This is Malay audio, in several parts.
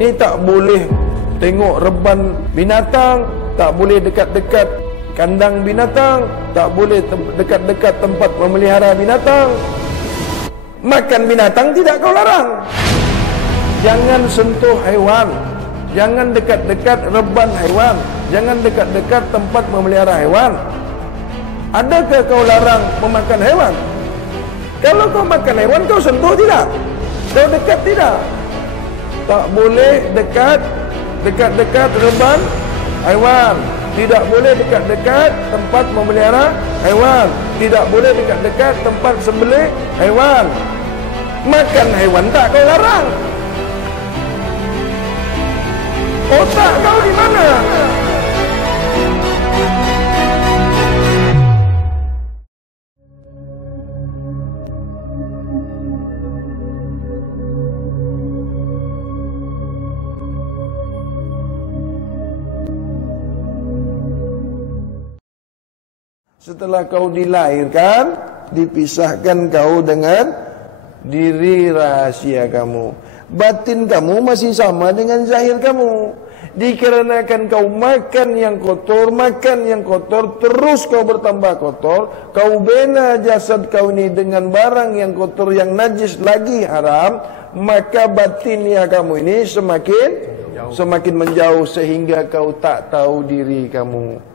ini tak boleh tengok reban binatang, tak boleh dekat-dekat kandang binatang, tak boleh dekat-dekat tempat memelihara binatang. Makan binatang tidak kau larang. Jangan sentuh haiwan, jangan dekat-dekat reban haiwan, jangan dekat-dekat tempat memelihara haiwan. Adakah kau larang memakan haiwan? Kalau kau makan haiwan, kau sentuh tidak? Kau dekat tidak? Tak boleh dekat-dekat reban haiwan. Tidak boleh dekat-dekat tempat memelihara haiwan. Tidak boleh dekat-dekat tempat sembelih haiwan. Makan haiwan tak kau larang. Otak kau di mana? Setelah kau dilahirkan, dipisahkan kau dengan diri rahasia kamu. Batin kamu masih sama dengan zahir kamu. Dikarenakan kau makan yang kotor, terus kau bertambah kotor, kau bina jasad kau ini dengan barang yang kotor, yang najis lagi haram, maka batinnya kamu ini semakin menjauh sehingga kau tak tahu diri kamu.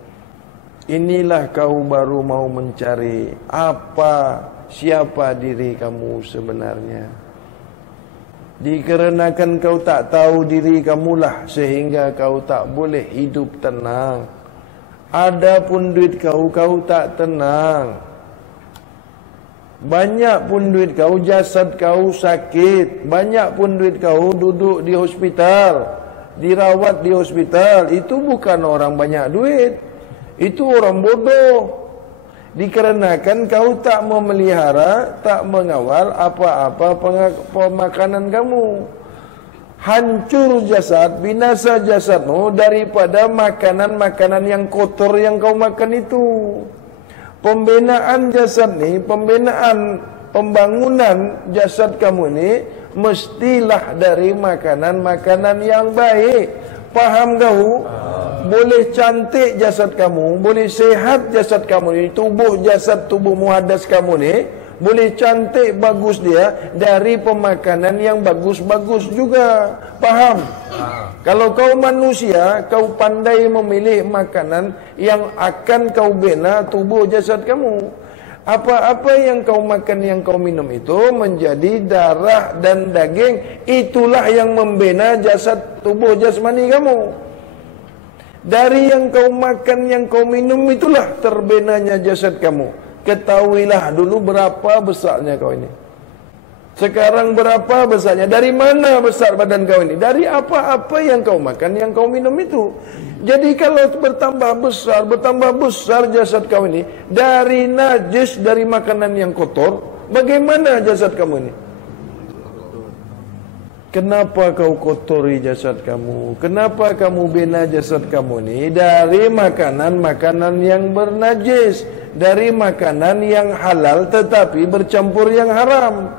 Inilah kau baru mau mencari siapa diri kamu sebenarnya. Dikarenakan kau tak tahu diri kamulah sehingga kau tak boleh hidup tenang. Adapun duit kau tak tenang. Banyak pun duit kau, jasad kau sakit. Banyak pun duit kau duduk di hospital, dirawat di hospital. Itu bukan orang banyak duit, itu orang bodoh. Dikarenakan kau tak memelihara, tak mengawal apa-apa pemakanan kamu. Hancur jasad, binasa jasadmu daripada makanan-makanan yang kotor yang kau makan itu. Pembinaan jasad ni, pembangunan jasad kamu ni mestilah dari makanan-makanan yang baik. Faham kau? Boleh cantik jasad kamu, boleh sehat jasad kamu ni, tubuh muhaddas kamu ni boleh cantik, bagus dia dari pemakanan yang bagus-bagus juga. Faham? Kalau kau manusia, kau pandai memilih makanan yang akan kau bina tubuh jasad kamu. Apa-apa yang kau makan, yang kau minum itu menjadi darah dan daging. Itulah yang membina jasad tubuh jasmani kamu. Dari yang kau makan, yang kau minum, itulah terbinanya jasad kamu. Ketahuilah dulu berapa besarnya kau ini. Sekarang berapa besarnya? Dari mana besar badan kau ini? Dari apa-apa yang kau makan, yang kau minum itu. Jadi kalau bertambah besar jasad kau ini dari najis, dari makanan yang kotor, bagaimana jasad kamu ini? Kenapa kau kotori jasad kamu? Kenapa kamu bina jasad kamu ini dari makanan-makanan yang bernajis, dari makanan yang halal tetapi bercampur yang haram?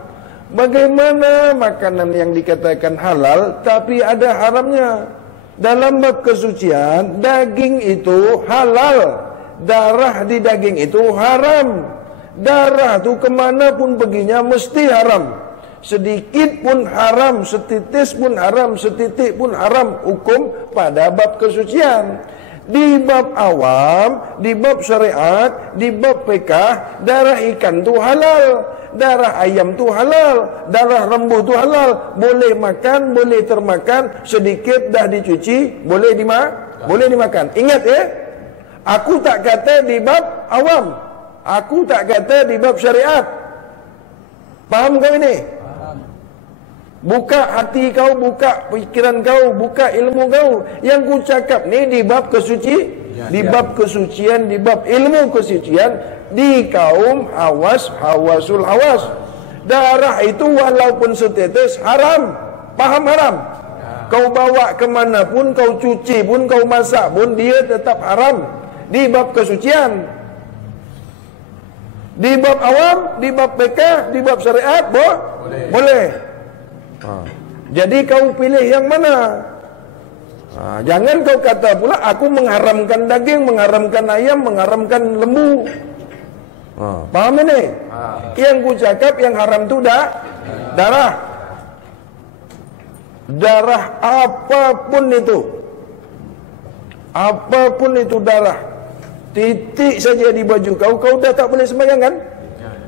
Bagaimana makanan yang dikatakan halal tapi ada haramnya? Dalam bab kesucian, daging itu halal, darah di daging itu haram. Darah itu kemanapun perginya mesti haram. Sedikit pun haram, setitis pun haram, setitik pun haram. Hukum pada bab kesucian. Di bab awam, di bab syariat, di bab fikah, darah ikan tu halal, darah ayam tu halal, darah lembu tu halal. Boleh makan, boleh termakan, sedikit dah dicuci, boleh dimakan. Ingat ya, aku tak kata di bab awam, aku tak kata di bab syariat. Faham kau ini? Buka hati kau, buka pikiran kau, buka ilmu kau. Yang ku cakap ni di bab bab kesucian, di bab ilmu kesucian, di kaum hawasul hawas. Darah itu walaupun setetes haram. Paham haram? Kau bawa kemanapun, kau cuci pun, kau masak pun, dia tetap haram. Di bab kesucian. Di bab awam, di bab fikah, di bab syariat, boleh. Jadi kau pilih yang mana? Jangan kau kata pula aku mengharamkan daging, mengharamkan ayam, mengharamkan lembu. Paham ini? Yang ku cakap yang haram tu darah. Darah apapun itu. Apapun itu darah. Titik saja di baju kau dah tak boleh sembahyang kan?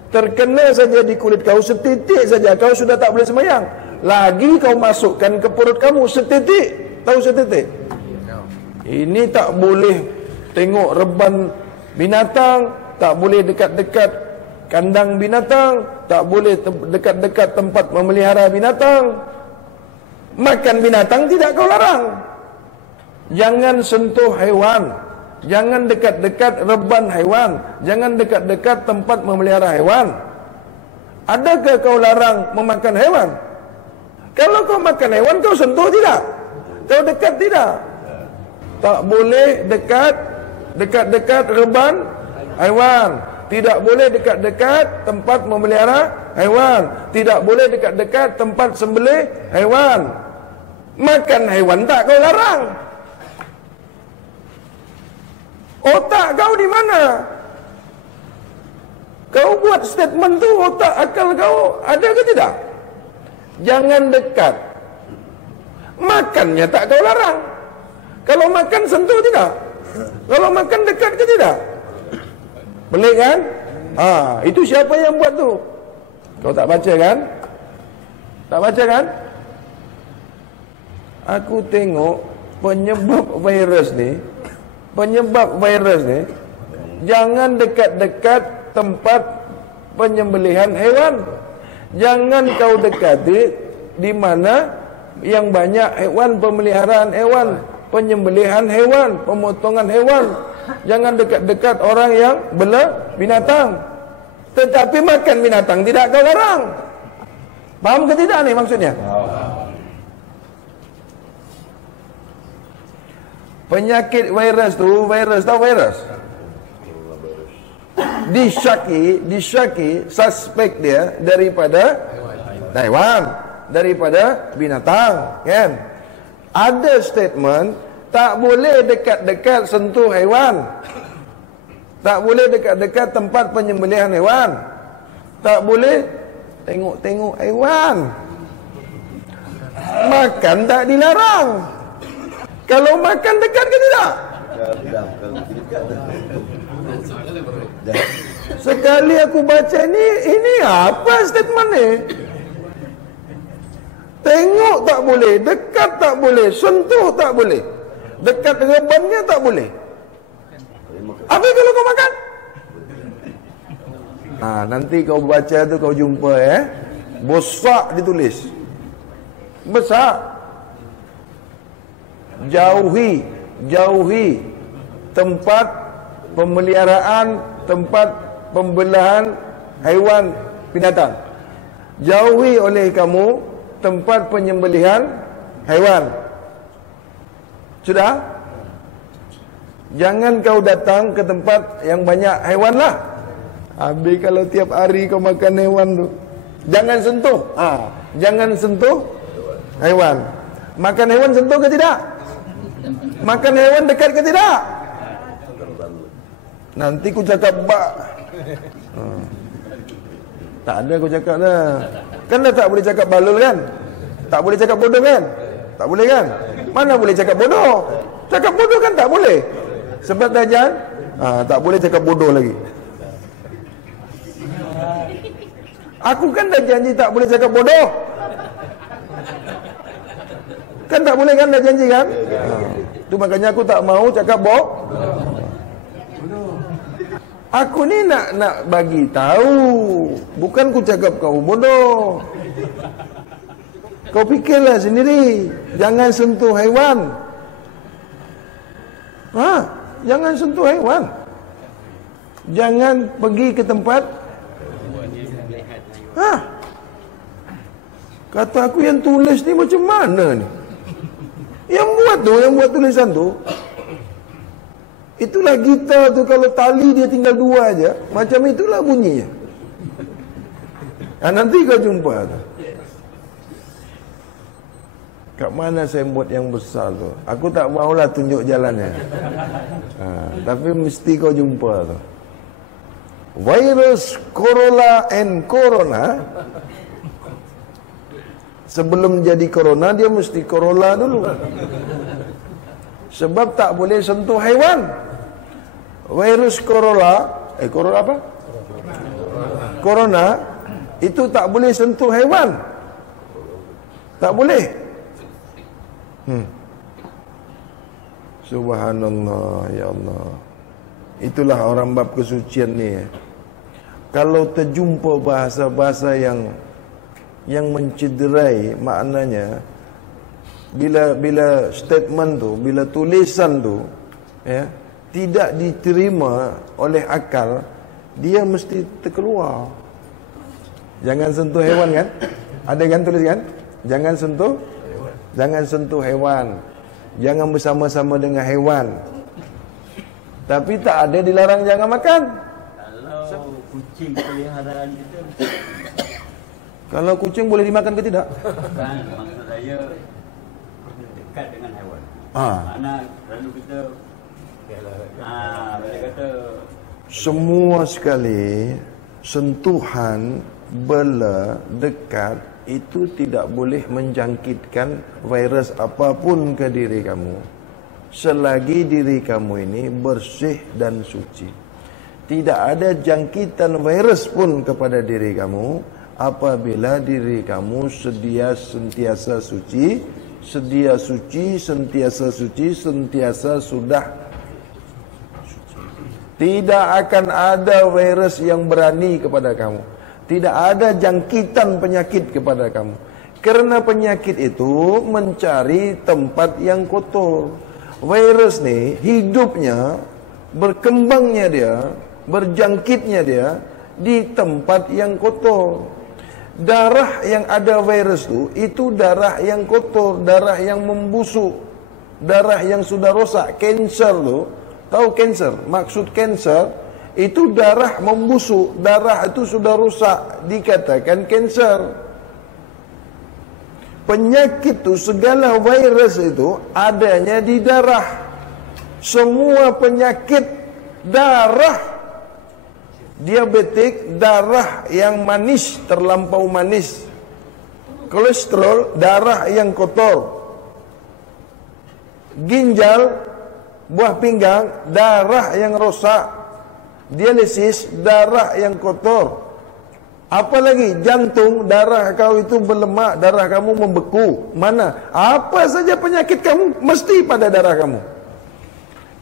Terkena saja di kulit kau setitik saja, kau sudah tak boleh sembahyang. Lagi kau masukkan ke perut kamu setitik. Tahu setitik? Ini tak boleh tengok reban binatang, tak boleh dekat-dekat kandang binatang, tak boleh dekat-dekat tempat memelihara binatang. Makan binatang tidak kau larang. Jangan sentuh haiwan, jangan dekat-dekat reban haiwan, jangan dekat-dekat tempat memelihara haiwan. Adakah kau larang memakan haiwan? Kalau kau makan haiwan, kau sentuh tidak? Kau dekat tidak? Tak boleh dekat-dekat reban haiwan. Tidak boleh dekat-dekat tempat memelihara haiwan. Tidak boleh dekat-dekat tempat sembelih haiwan. Makan haiwan tak kau larang. Otak kau di mana? Kau buat statement tu, otak akal kau ada ke tidak? Jangan dekat. Makannya tak kau larang. Kalau makan sentuh tidak? Kalau makan dekat ke tidak? Pelik kan? Itu siapa yang buat tu? Kau tak baca kan? Tak baca kan? Aku tengok penyebab virus ni, jangan dekat-dekat tempat penyembelihan hewan. Jangan kau dekati di mana yang banyak hewan, pemeliharaan hewan, penyembelihan hewan, pemotongan hewan. Jangan dekat-dekat orang yang bela binatang. Tetapi makan binatang tidak kau larang. Faham ke tidak ni maksudnya? Penyakit virus tu, tahu virus? Disyaki suspek dia daripada haiwan, daripada binatang, kan? Ada statement tak boleh dekat-dekat sentuh haiwan, tak boleh dekat-dekat tempat penyembelihan haiwan, tak boleh tengok-tengok haiwan. Makan tak dilarang. Kalau makan dekat ke tidak? Sekali aku baca ini apa statement ni? Tengok tak boleh, dekat tak boleh, sentuh tak boleh, dekat rebannya tak boleh. Apa kalau kau makan? Nanti kau baca tu kau jumpa besar ditulis. Besar. Jauhi tempat pemeliharaan, tempat pembelahan haiwan binatang. Jauhi oleh kamu tempat penyembelihan haiwan. Sudah? Jangan kau datang ke tempat yang banyak haiwan lah. Habis kalau tiap hari kau makan haiwan tu, jangan sentuh. Jangan sentuh haiwan. Makan haiwan sentuh ke tidak? Makan haiwan dekat ke tidak? Nanti ku cakap tak ada ku cakap dah. Kan dah tak boleh cakap balul kan? Tak boleh cakap bodoh kan? Tak boleh kan? Mana boleh cakap bodoh? Cakap bodoh kan tak boleh. Sebab dah jangan tak boleh cakap bodoh lagi. Aku kan dah janji tak boleh cakap bodoh. Kan tak boleh kan, dah janji kan? Tu makanya aku tak mau cakap aku ni nak bagi tahu, bukan ku cakap kau bodoh. Kau fikirlah sendiri, jangan sentuh haiwan. Jangan sentuh haiwan. Jangan pergi ke tempat. Kata aku yang tulis ni macam mana ni? Yang buat tulisan tu, itulah gitar tu, kalau tali dia tinggal 2 aja, macam itulah bunyinya. Nanti kau jumpa tu. Kat mana signboard yang besar tu? Aku tak maulah tunjuk jalannya. Tapi mesti kau jumpa tu. Virus Corona and Corona. Sebelum jadi corona, dia mesti Corolla dulu. Sebab tak boleh sentuh haiwan. Virus Corona apa? Corona itu tak boleh sentuh haiwan. Tak boleh. Subhanallah, ya Allah. Itulah orang bab kesucian ni. Kalau terjumpa bahasa-bahasa yang mencederai maknanya, bila statement tu, bila tulisan tu tidak diterima oleh akal, dia mesti terkeluar. Jangan sentuh hewan kan? Ada kan tulis kan? Jangan sentuh hewan. Jangan bersama-sama dengan hewan. Tapi tak ada dilarang jangan makan. Kalau kucing peliharaan kita, kalau kucing boleh dimakan ke tidak? kan maksud saya dekat dengan hewan. Mana lalu kita boleh kata semua sekali sentuhan, bela, dekat itu tidak boleh menjangkitkan virus apapun ke diri kamu, selagi diri kamu ini bersih dan suci. Tidak ada jangkitan virus pun kepada diri kamu apabila diri kamu sentiasa suci, sentiasa sudah suci. Tidak akan ada virus yang berani kepada kamu. Tidak ada jangkitan penyakit kepada kamu. Kerana penyakit itu mencari tempat yang kotor. Virus ni hidupnya, berkembangnya dia, berjangkitnya dia di tempat yang kotor. Darah yang ada virus itu darah yang kotor, darah yang membusuk, darah yang sudah rosak. Kanser tu, tahu kanser? Maksud kanser itu darah membusuk, darah itu sudah rusak, dikatakan kanser. Penyakit itu, segala virus itu adanya di darah. Semua penyakit darah, diabetik, darah yang manis, terlampau manis. Kolesterol, darah yang kotor. Ginjal, buah pinggang, darah yang rosak. Dialisis, darah yang kotor. Apalagi jantung, darah kau itu berlemak, darah kamu membeku. Mana? Apa saja penyakit kamu mesti pada darah kamu.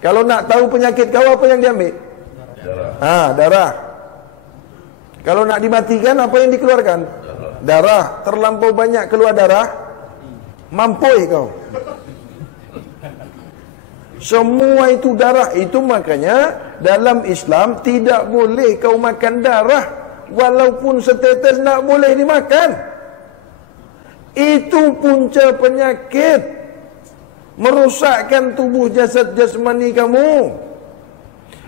Kalau nak tahu penyakit kau, apa yang diambil? Darah. Kalau nak dimatikan, apa yang dikeluarkan? Darah. Terlampau banyak keluar darah, mampoi kau. Semua itu darah. Itu makanya dalam Islam tidak boleh kau makan darah, walaupun setetes tak boleh dimakan. Itu punca penyakit, merosakkan tubuh jasad jasmani kamu.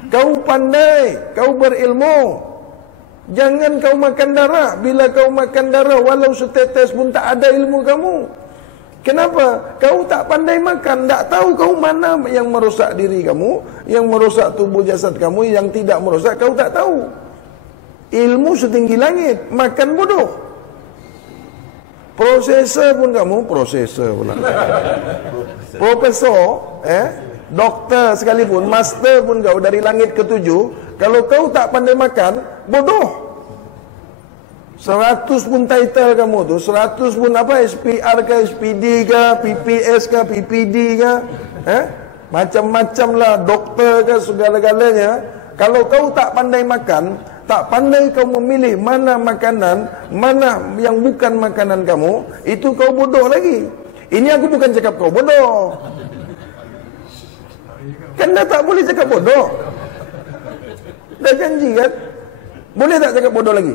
Kau pandai, kau berilmu, jangan kau makan darah. Bila kau makan darah, walau setetes pun tak ada ilmu kamu. Kenapa? Kau tak pandai makan, tak tahu kau mana yang merosak diri kamu, yang merosak tubuh jasad kamu, yang tidak merosak kau tak tahu. Ilmu setinggi langit, makan bodoh. Profesor pun kamu, profesor, doktor sekalipun, master pun kau dari langit ketujuh, kalau kau tak pandai makan, bodoh. 100 pun title kamu tu, 100 pun apa, SPR ke, SPD ke, PPS ke, PPD ke, macam-macam lah, doktor ke, segala-galanya. Kalau kau tak pandai makan, tak pandai kau memilih mana makanan, mana yang bukan makanan kamu, itu kau bodoh lagi. Ini aku bukan cakap kau bodoh, kan dah tak boleh cakap bodoh, dah janji kan. Boleh tak cakap bodoh lagi?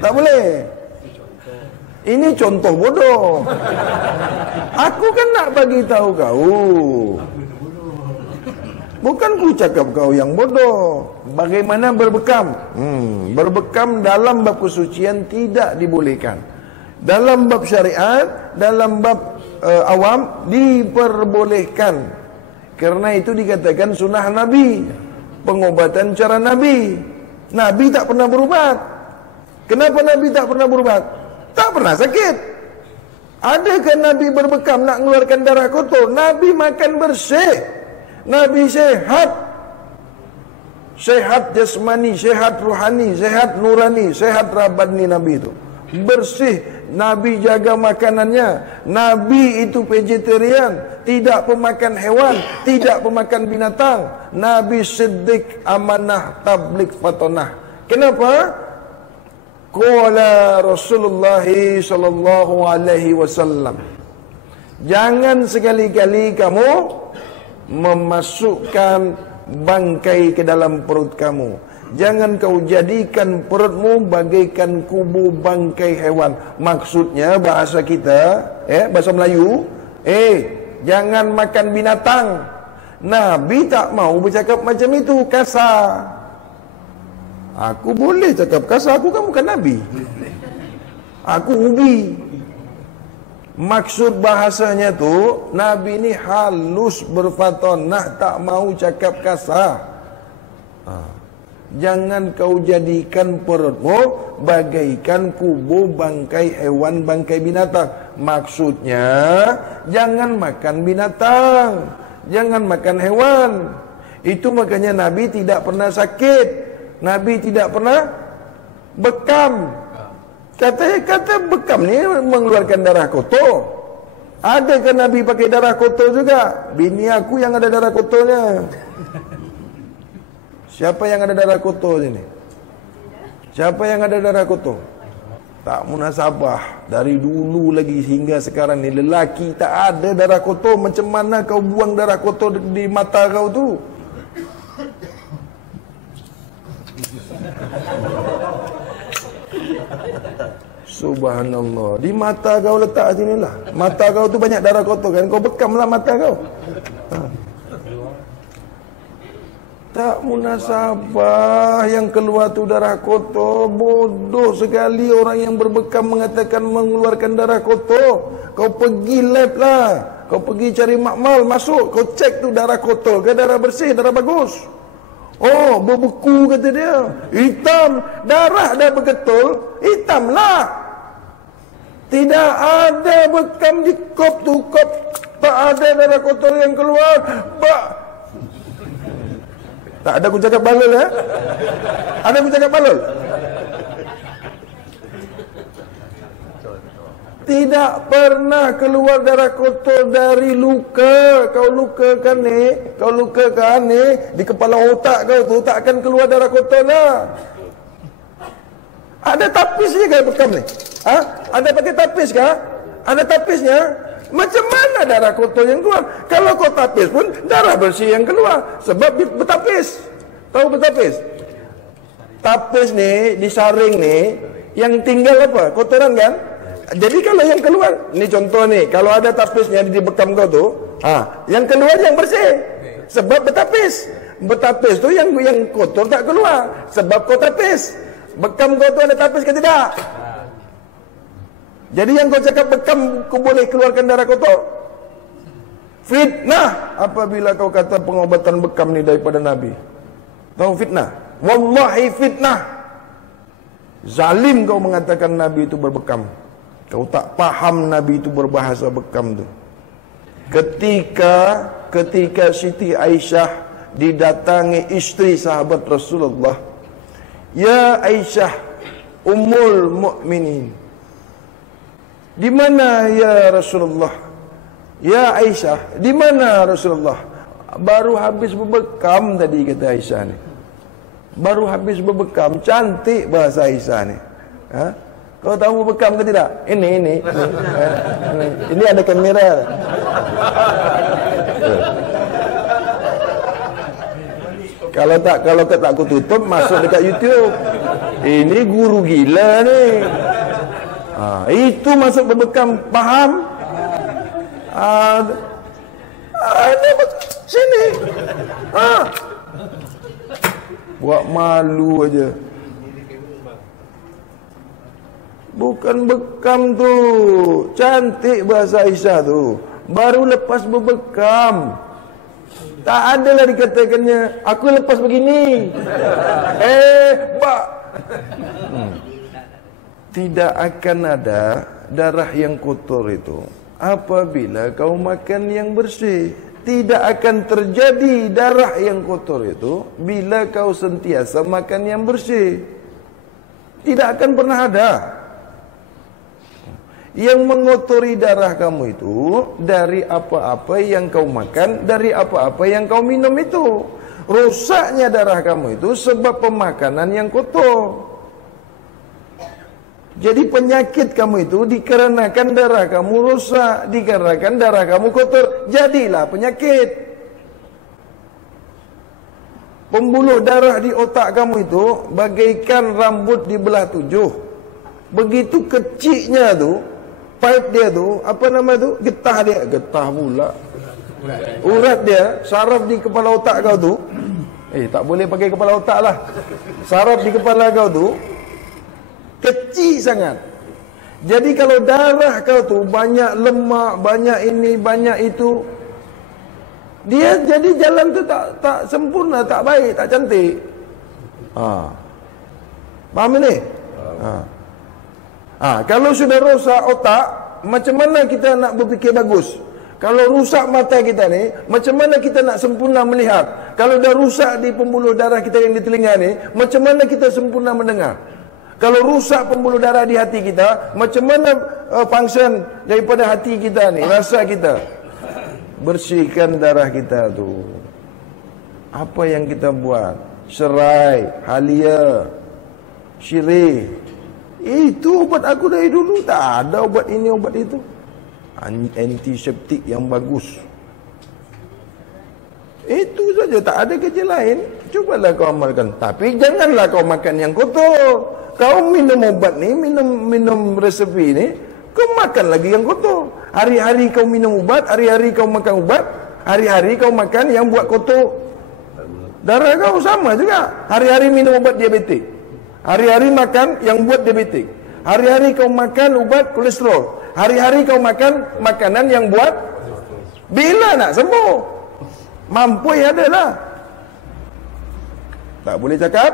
Tak boleh. Ini contoh bodoh. Aku kan nak bagi tahu kau, bukan ku cakap kau yang bodoh. Bagaimana berbekam? Berbekam dalam bab kesucian tidak dibolehkan. Dalam bab syariat, dalam bab awam diperbolehkan. Karena itu dikatakan sunnah Nabi, pengobatan cara Nabi. Nabi tak pernah berubat. Kenapa Nabi tak pernah berubat? Tak pernah sakit. Adakah Nabi berbekam nak mengeluarkan darah kotor? Nabi makan bersih. Nabi sehat. Sehat jasmani, sehat ruhani, sehat nurani, sehat rabani Nabi itu. Bersih. Nabi jaga makanannya. Nabi itu vegetarian, tidak pemakan hewan, tidak pemakan binatang. Nabi siddiq, amanah, tabligh, fatonah. Kenapa? Qala Rasulullah sallallahu alaihi wasallam, jangan sekali-kali kamu memasukkan bangkai ke dalam perut kamu. Jangan kau jadikan perutmu bagaikan kubu bangkai hewan. Maksudnya bahasa kita, bahasa Melayu, jangan makan binatang. Nabi tak mau bercakap macam itu, kasar. Aku boleh cakap kasar, aku kan bukan Nabi. Aku ubi. Maksud bahasanya tu, Nabi ni halus berfatonah, tak mau cakap kasar. Jangan kau jadikan perutmu bagaikan kubu bangkai hewan, bangkai binatang. Maksudnya, jangan makan binatang, jangan makan hewan. Itu makanya Nabi tidak pernah sakit, Nabi tidak pernah bekam. Kata bekam ni mengeluarkan darah kotor. Adakah Nabi pakai darah kotor juga? Bini aku yang ada darah kotornya. Siapa yang ada darah kotor sini? Siapa yang ada darah kotor? Tak munasabah. Dari dulu lagi hingga sekarang ni, lelaki tak ada darah kotor. Macam mana kau buang darah kotor di mata kau tu? Subhanallah. Di mata kau letak sinilah. Mata kau tu banyak darah kotor kan? Kau bekamlah mata kau. Tak munasabah yang keluar tu darah kotor. Bodoh sekali orang yang berbekam mengatakan mengeluarkan darah kotor. Kau pergi lab lah, kau pergi cari makmal, masuk, kau cek tu darah kotor ke darah bersih, darah bagus. Oh, berbeku kata dia, hitam, darah dah bergetul, hitam lah. Tidak ada bekam di kop tu, kop tak ada darah kotor yang keluar. Tak ada aku cakap balul ya? Ada aku cakap balul? Tidak pernah keluar darah kotor dari luka. Kau lukakan ni di kepala otak kau tu, tak akan keluar darah kotor lah. Ada tapisnya ke bekam ni? Ada pakai tapis kah? Ada tapisnya? Macam mana darah kotor yang keluar? Kalau kau tapis pun darah bersih yang keluar. Sebab bertapis. Tahu bertapis? Tapis ni, disaring ni, yang tinggal apa? Kotoran kan? Jadi kalau yang keluar, ni contoh ni, kalau ada tapisnya di bekam kau tu, yang keluar yang bersih. Sebab bertapis. Bertapis tu yang kotor tak keluar. Sebab kau tapis. Bekam kau tu ada tapis ke tidak? Jadi yang kau cakap bekam kau boleh keluarkan darah kotor? Fitnah apabila kau kata pengobatan bekam ni daripada Nabi. Tahu fitnah? Wallahi fitnah. Zalim kau mengatakan Nabi itu berbekam. Kau tak faham Nabi itu berbahasa bekam tu. Ketika Siti Aisyah didatangi isteri sahabat Rasulullah. Ya Aisyah, Ummul Mukminin. Di mana ya Rasulullah? Ya Aisyah, di mana Rasulullah? Baru habis berbekam tadi, kata Aisyah ni. Baru habis berbekam. Cantik bahasa Aisyah ni. Kau tahu berbekam ke tidak? Ini. Ini ada kamera. Kalau tak aku tutup, masuk dekat YouTube. Ini guru gila ni. Itu masuk berbekam, faham? Sini. Buat malu aja. Bukan bekam tu. Cantik bahasa Aisyah tu. Baru lepas berbekam. Tak adalah dikatakannya, aku lepas begini. Bak. Tidak akan ada darah yang kotor itu apabila kau makan yang bersih. Tidak akan terjadi darah yang kotor itu bila kau sentiasa makan yang bersih. Tidak akan pernah ada. Yang mengotori darah kamu itu dari apa-apa yang kau makan, dari apa-apa yang kau minum itu. Rusaknya darah kamu itu sebab pemakanan yang kotor. Jadi penyakit kamu itu dikarenakan darah kamu rusak, dikarenakan darah kamu kotor, jadilah penyakit. Pembuluh darah di otak kamu itu bagaikan rambut di belah 7. Begitu kecilnya tu, pipe dia tu, apa nama tu? Getah dia, getah pula. Urat dia, saraf di kepala otak kau tu. Tak boleh pakai kepala otak lah. Saraf di kepala kau tu kecil sangat. Jadi kalau darah kau tu banyak lemak, banyak ini, banyak itu, dia jadi jalan tu tak sempurna, tak baik, tak cantik. Faham ni? Kalau sudah rosak otak, macam mana kita nak berfikir bagus? Kalau rusak mata kita ni, macam mana kita nak sempurna melihat? Kalau dah rusak di pembuluh darah kita yang di telinga ni, macam mana kita sempurna mendengar? Kalau rusak pembuluh darah di hati kita, macam mana function daripada hati kita ni, rasa kita? Bersihkan darah kita tu. Apa yang kita buat? Serai, halia, syirih. Itu ubat aku dari dulu. Tak ada ubat ini, ubat itu. Antiseptik yang bagus. Itu saja, tak ada kerja lain. Cubalah kau amalkan. Tapi janganlah kau makan yang kotor. Kau minum obat ni, minum resepi ni, kau makan lagi yang kotor. Hari-hari kau minum ubat, hari-hari kau makan ubat, hari-hari kau makan yang buat kotor. Darah kau sama juga. Hari-hari minum obat diabetik, hari-hari makan yang buat diabetik. Hari-hari kau makan ubat kolesterol, hari-hari kau makan makanan yang buat. Bila nak sembuh? Mampu ya adalah. Tak boleh cakap